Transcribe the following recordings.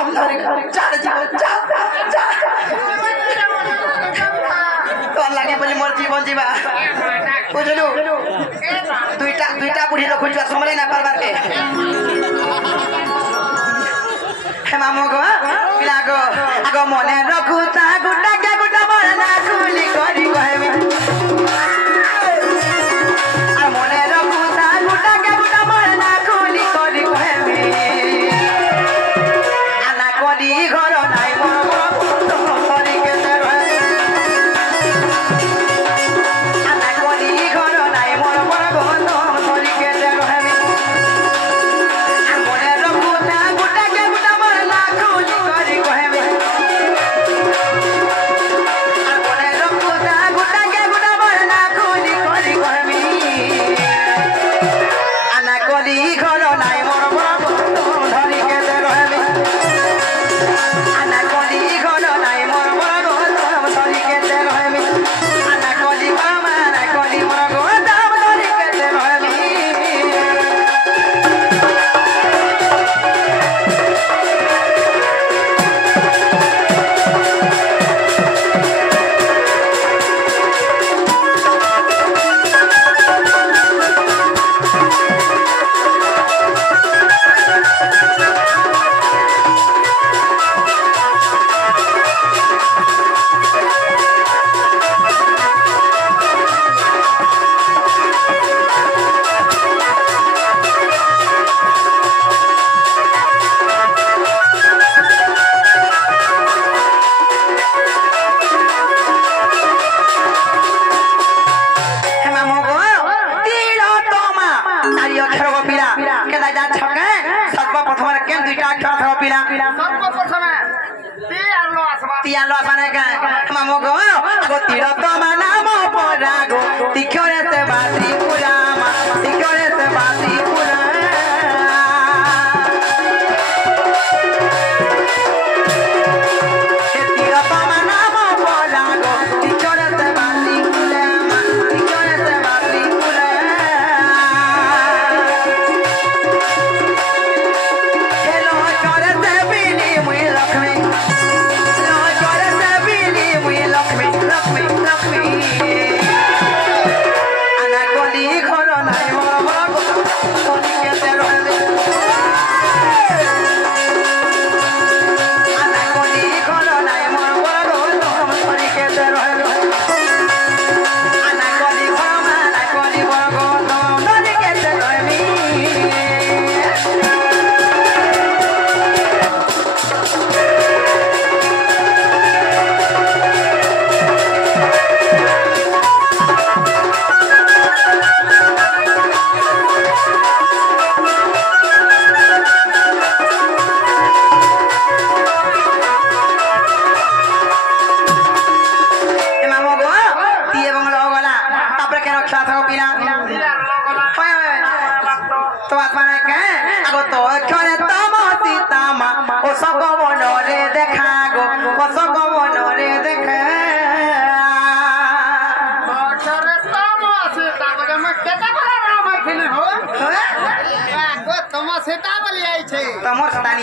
দম ধরে চাল যা যা যা তোর লাগে বলি মোর জীবন যাবা বুঝলু দুইটা বুড়ি লোক খুঁজবার সময় না পারবারকে হে মামু গো পিলা গো আগো মনে রাখু তা গুটা কে গুটা মনে না খুলি করি কহেমি আর মনে রাখু তা গুটা কে গুটা মনে না খুলি করি কহেমি আনা করি ঘর নাই মোর বন্ধু করি কেতে রহে আনা করি ঘর নাই মোর বন্ধু করি কেতে রহেমি আর মনে রাখু তা গুটা কে গুটা মনে না খুলি করি কহেমি আর মনে রাখু তা গুটা কে গুটা মনে না খুলি করি কহেমি আনা করি ঘর নাই মোর বন্ধু ধরি কেতে রহেমি আনা কলি ঘর নাই মোর বড় দাম ধরি কেতে রহেমি আনা কলি মামা না কলি মোর গো দাম ধরি কেতে রহেমি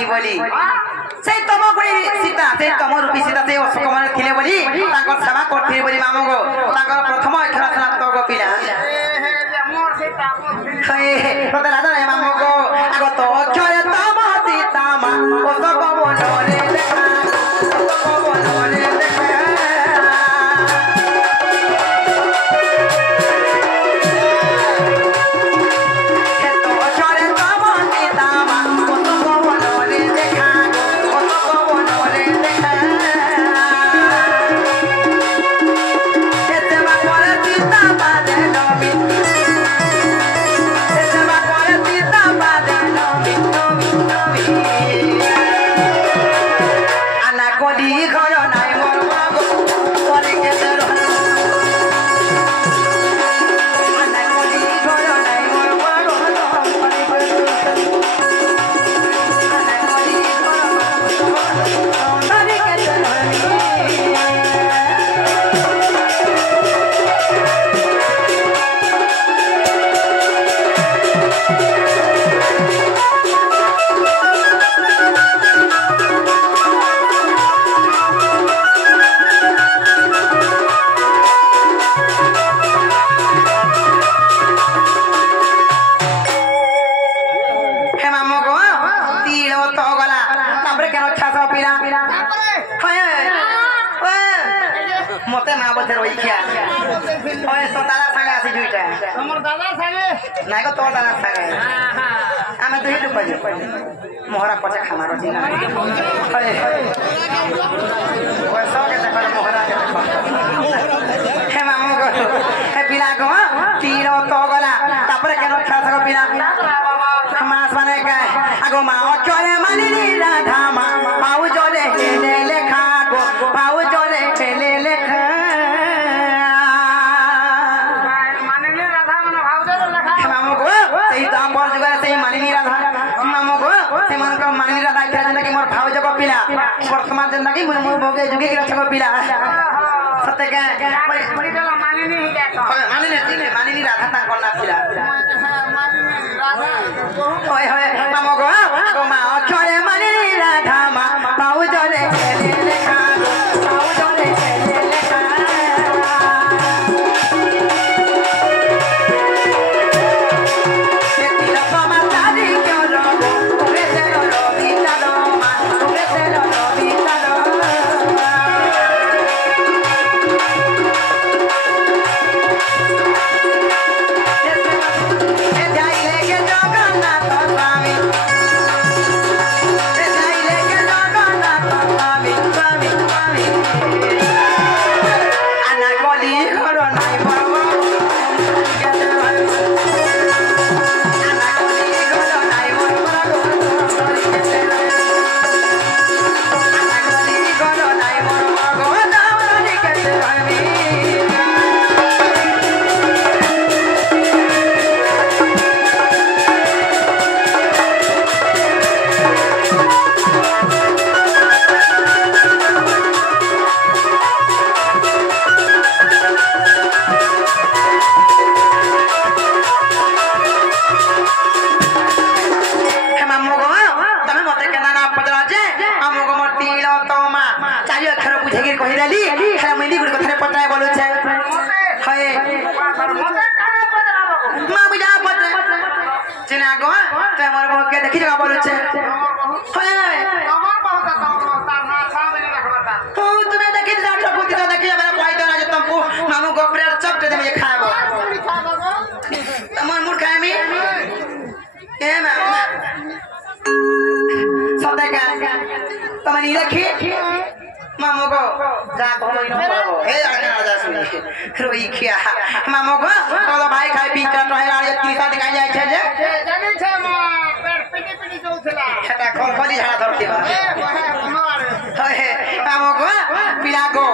बोली से तम गुड़ी सीता से तम रूपी सीता से अशोक मन थिले बोली ताकर सेवा करथिले बोली मामू गो ताकर प्रथम अक्षर स्नातक गोपीना मोर सीता हे तते राजा रे मामू गो आगो तो अक्षर तम सीता मा अशोक बनरे देखा अशोक बनरे देखा তারপরে কেন খাস পিলা মতে না বলতে রই খেয়া ওই তো দাদা সাঙ্গে আছে দুইটা আমার দাদা সাঙ্গে নাই গো তোর দাদা সাঙ্গে আমি দুই টুক পাই মোহরা পচা খামার আছে না ওই সকে দেখো মোহরা হে মামু গো হে পিলা গো তীর তো গলা তারপরে কেন খাস পিলা মাছ মানে গায় আগো মা চলে মানিনি রাধা মা পাউ চলে হেলে লেখা গো পাউ চলে হেলে লেখা মানিনি রাধা মানে ভাউ চলে লেখা মামু গো সেই দাম বল জুগার সেই মানিনি রাধা মামু গো সেই মান কো মানিনি রাধা খেলা যেন কি মোর ভাউ জগ পিলা বর্তমান যেন কি মোর ভোগে যুগে কি রক্ষা পিলা সত্যি কে মানিনি মানিনি রাধা তা কোন না পিলা মানিনি রাধা ওই হয় মামু গো গো মা চলে মানিনি রাধা মা পাউ চলে হেলে লেখা গো পাউ চলে হেলে লেখা দেখি জগা বলছে তুমি দেখি দেখি মামু গোপরের চপটে দেবে খাবো তোমার মুখ খাই আমি সব দেখা তোমার ই দেখি মামু গো যা ভালো এই আগে না যাস রই খিয়া মামু গো বলো ভাই খাই পি কাট হয় আর 30 দিন যায় আছে যে জানি ছে মা পেট পিটি পিটি চলছিলা সেটা কোন কোন ঝাড়া ধরতে পারে হে মামু গো পিলা গো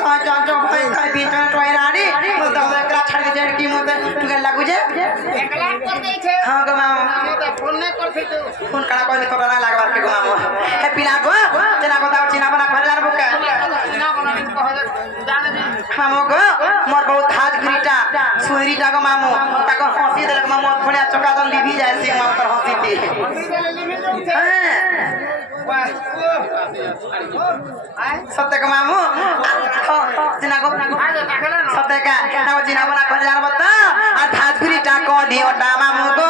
কাজ কাজ ভাই খাই পি কাট হয় রানি বলতো একলা ছাড়ি দে কি মতে তুকে লাগু যে একলা কর দেইছে হ্যাঁ গো মামু মতে ফোন নে করছিস তো ফোন কাটা কইলে তোরা না লাগবার কে গো মামু হে পিলা গো চেনা কথা চিনা বনা ঘরে আর বুকা মামু গো মোর বহুত হাত ঘুরিটা সুইরিটা গো মামু তাকে হসি দেলে মামু ফড়িয়া চকা দন লিভি যায় সে মামু তোর হসিতে সত্যি গো মামু চিনা গো সত্যি কা না চিনা বনা ঘরে আর বত আর হাত ঘুরিটা কো দিওটা মামু গো